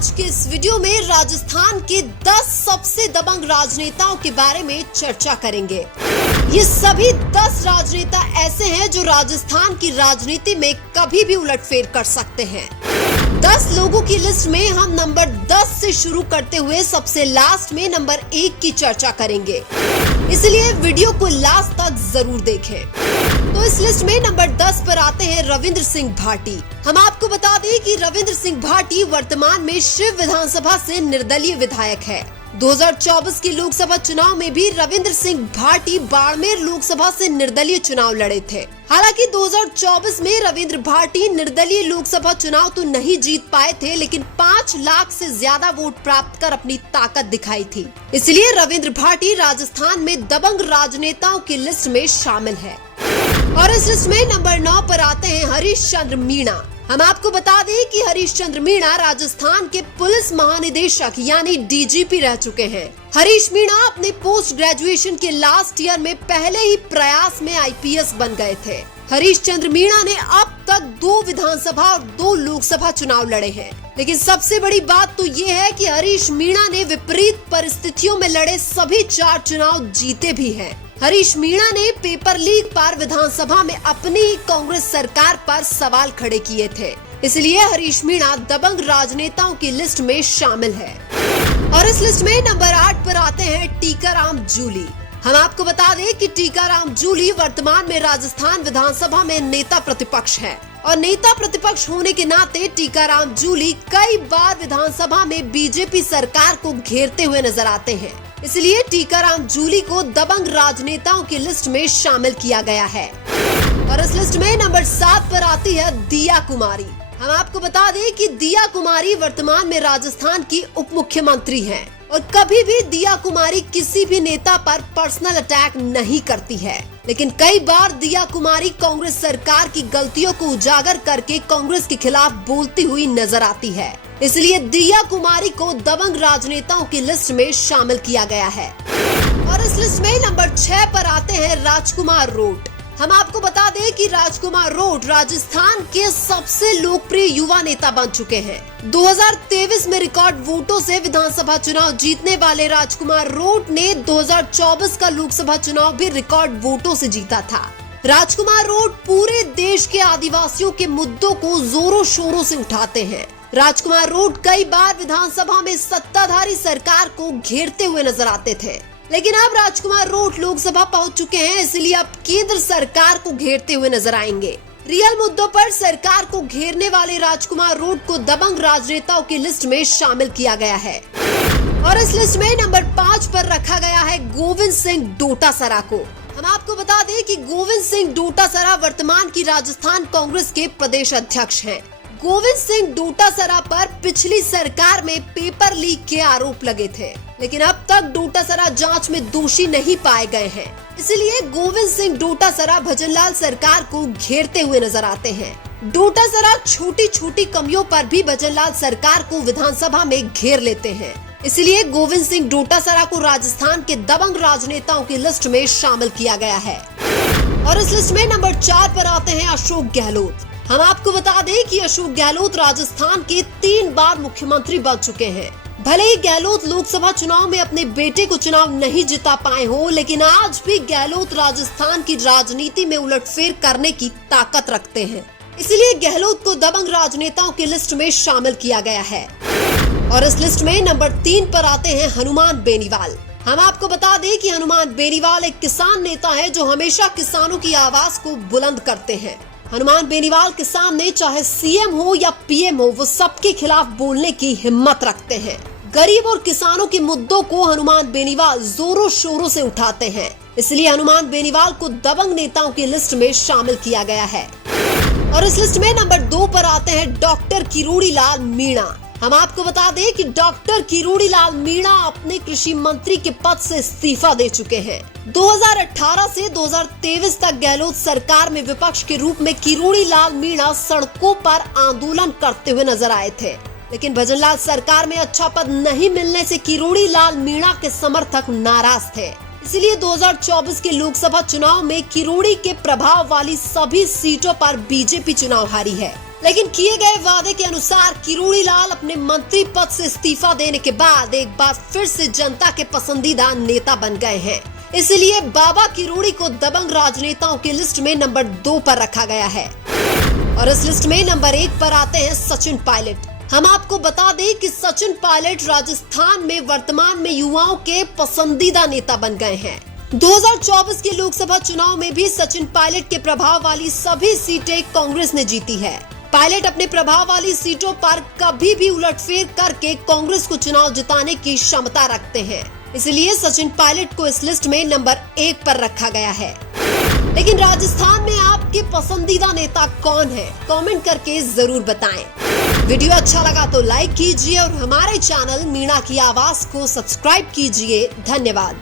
आज के इस वीडियो में राजस्थान के 10 सबसे दबंग राजनेताओं के बारे में चर्चा करेंगे। ये सभी 10 राजनेता ऐसे हैं जो राजस्थान की राजनीति में कभी भी उलटफेर कर सकते हैं। 10 लोगों की लिस्ट में हम नंबर 10 से शुरू करते हुए सबसे लास्ट में नंबर 1 की चर्चा करेंगे, इसलिए वीडियो को लास्ट तक जरूर देखें। तो इस लिस्ट में नंबर 10 पर आते हैं रविंद्र सिंह भाटी। हम आपको बता दें कि रविंद्र सिंह भाटी वर्तमान में शिव विधानसभा से निर्दलीय विधायक है। 2024 के लोकसभा चुनाव में भी रविंद्र सिंह भाटी बाड़मेर लोकसभा से निर्दलीय चुनाव लड़े थे। हालांकि 2024 में रविंद्र भाटी निर्दलीय लोकसभा चुनाव तो नहीं जीत पाए थे, लेकिन 5 लाख से ज्यादा वोट प्राप्त कर अपनी ताकत दिखाई थी। इसलिए रविंद्र भाटी राजस्थान में दबंग राजनेताओं की लिस्ट में शामिल है। और इस लिस्ट में नंबर 9 पर आते हैं हरीश चंद्र मीणा। हम आपको बता दें कि हरीश चंद्र मीणा राजस्थान के पुलिस महानिदेशक यानी डीजीपी रह चुके हैं। हरीश मीणा अपने पोस्ट ग्रेजुएशन के लास्ट ईयर में पहले ही प्रयास में आईपीएस बन गए थे। हरीश चंद्र मीणा ने अब तक 2 विधानसभा और 2 लोकसभा चुनाव लड़े हैं, लेकिन सबसे बड़ी बात तो ये है कि हरीश मीणा ने विपरीत परिस्थितियों में लड़े सभी 4 चुनाव जीते भी हैं। हरीश मीणा ने पेपर लीक पर विधानसभा में अपनी कांग्रेस सरकार पर सवाल खड़े किए थे, इसलिए हरीश मीणा दबंग राजनेताओं की लिस्ट में शामिल है। और इस लिस्ट में नंबर 8 पर आते हैं टीकाराम जूली। हम आपको बता दें कि टीकाराम जूली वर्तमान में राजस्थान विधानसभा में नेता प्रतिपक्ष है और नेता प्रतिपक्ष होने के नाते टीकाराम जूली कई बार विधानसभा में बीजेपी सरकार को घेरते हुए नजर आते हैं। इसलिए टीकाराम जूली को दबंग राजनेताओं की लिस्ट में शामिल किया गया है। और इस लिस्ट में नंबर 7 पर आती है दिया कुमारी। हम आपको बता दें कि दिया कुमारी वर्तमान में राजस्थान की उप मुख्यमंत्री हैं और कभी भी दिया कुमारी किसी भी नेता पर पर्सनल अटैक नहीं करती है, लेकिन कई बार दिया कुमारी कांग्रेस सरकार की गलतियों को उजागर करके कांग्रेस के खिलाफ बोलती हुई नजर आती है। इसलिए दिया कुमारी को दबंग राजनेताओं की लिस्ट में शामिल किया गया है। और इस लिस्ट में नंबर 6 पर आते हैं राजकुमार रोट। हम आपको बता दें कि राजकुमार रोट राजस्थान के सबसे लोकप्रिय युवा नेता बन चुके हैं। 2023 में रिकॉर्ड वोटों से विधानसभा चुनाव जीतने वाले राजकुमार रोट ने 2024 का लोकसभा चुनाव भी रिकॉर्ड वोटों से जीता था। राजकुमार रोट पूरे देश के आदिवासियों के मुद्दों को जोरों शोरों से उठाते हैं। राजकुमार रोट कई बार विधानसभा में सत्ताधारी सरकार को घेरते हुए नजर आते थे, लेकिन अब राजकुमार रोट लोकसभा पहुंच चुके हैं, इसलिए अब केंद्र सरकार को घेरते हुए नजर आएंगे। रियल मुद्दों पर सरकार को घेरने वाले राजकुमार रोट को दबंग राजनेताओं की लिस्ट में शामिल किया गया है। और इस लिस्ट में नंबर 5 पर रखा गया है गोविंद सिंह डोटासरा को। हम आपको बता दें कि गोविंद सिंह डोटासरा वर्तमान की राजस्थान कांग्रेस के प्रदेश अध्यक्ष हैं। गोविंद सिंह डोटासरा पर पिछली सरकार में पेपर लीक के आरोप लगे थे, लेकिन अब तक डोटासरा जांच में दोषी नहीं पाए गए हैं। इसलिए गोविंद सिंह डोटासरा भजनलाल सरकार को घेरते हुए नजर आते हैं। डोटासरा छोटी छोटी कमियों पर भी भजनलाल सरकार को विधानसभा में घेर लेते हैं। इसलिए गोविंद सिंह डोटासरा को राजस्थान के दबंग राजनेताओं की लिस्ट में शामिल किया गया है। और इस लिस्ट में नंबर 4 पर आते हैं अशोक गहलोत। हम आपको बता दें कि अशोक गहलोत राजस्थान के 3 बार मुख्यमंत्री बन चुके हैं। भले ही गहलोत लोकसभा चुनाव में अपने बेटे को चुनाव नहीं जिता पाए हो, लेकिन आज भी गहलोत राजस्थान की राजनीति में उलटफेर करने की ताकत रखते हैं। इसलिए गहलोत को दबंग राजनेताओं की लिस्ट में शामिल किया गया है। और इस लिस्ट में नंबर 3 पर आते हैं हनुमान बेनीवाल। हम आपको बता दें कि हनुमान बेनीवाल एक किसान नेता है जो हमेशा किसानों की आवाज को बुलंद करते हैं। हनुमान बेनीवाल किसान ने चाहे सीएम हो या पीएम हो, वो सबके खिलाफ बोलने की हिम्मत रखते हैं। गरीब और किसानों के मुद्दों को हनुमान बेनीवाल जोरों शोरों से उठाते हैं। इसलिए हनुमान बेनीवाल को दबंग नेताओं की लिस्ट में शामिल किया गया है। और इस लिस्ट में नंबर 2 पर आते हैं डॉक्टर किरोड़ी लाल मीणा। हम आपको बता दें कि डॉक्टर किरोड़ी लाल मीणा अपने कृषि मंत्री के पद से इस्तीफा दे चुके हैं। 2018 से 2023 तक गहलोत सरकार में विपक्ष के रूप में किरोड़ी लाल मीणा सड़कों पर आंदोलन करते हुए नजर आए थे, लेकिन भजनलाल सरकार में अच्छा पद नहीं मिलने से किरोड़ी लाल मीणा के समर्थक नाराज थे। इसलिए 2024 के लोकसभा चुनाव में किरोड़ी के प्रभाव वाली सभी सीटों पर बीजेपी चुनाव हारी है। लेकिन किए गए वादे के अनुसार किरोड़ी लाल अपने मंत्री पद से इस्तीफा देने के बाद एक बार फिर से जनता के पसंदीदा नेता बन गए हैं। इसलिए बाबा किरोड़ी को दबंग राजनेताओं की लिस्ट में नंबर 2 पर रखा गया है और इस लिस्ट में नंबर 1 पर आते हैं सचिन पायलट। हम आपको बता दें कि सचिन पायलट राजस्थान में वर्तमान में युवाओं के पसंदीदा नेता बन गए हैं। 2024 के लोकसभा चुनाव में भी सचिन पायलट के प्रभाव वाली सभी सीटें कांग्रेस ने जीती है। पायलट अपने प्रभाव वाली सीटों पर कभी भी उलटफेर करके कांग्रेस को चुनाव जिताने की क्षमता रखते हैं। इसलिए सचिन पायलट को इस लिस्ट में नंबर 1 पर रखा गया है। लेकिन राजस्थान में आपके पसंदीदा नेता कौन है? कमेंट करके जरूर बताएं। वीडियो अच्छा लगा तो लाइक कीजिए और हमारे चैनल मीणा की आवाज को सब्सक्राइब कीजिए। धन्यवाद।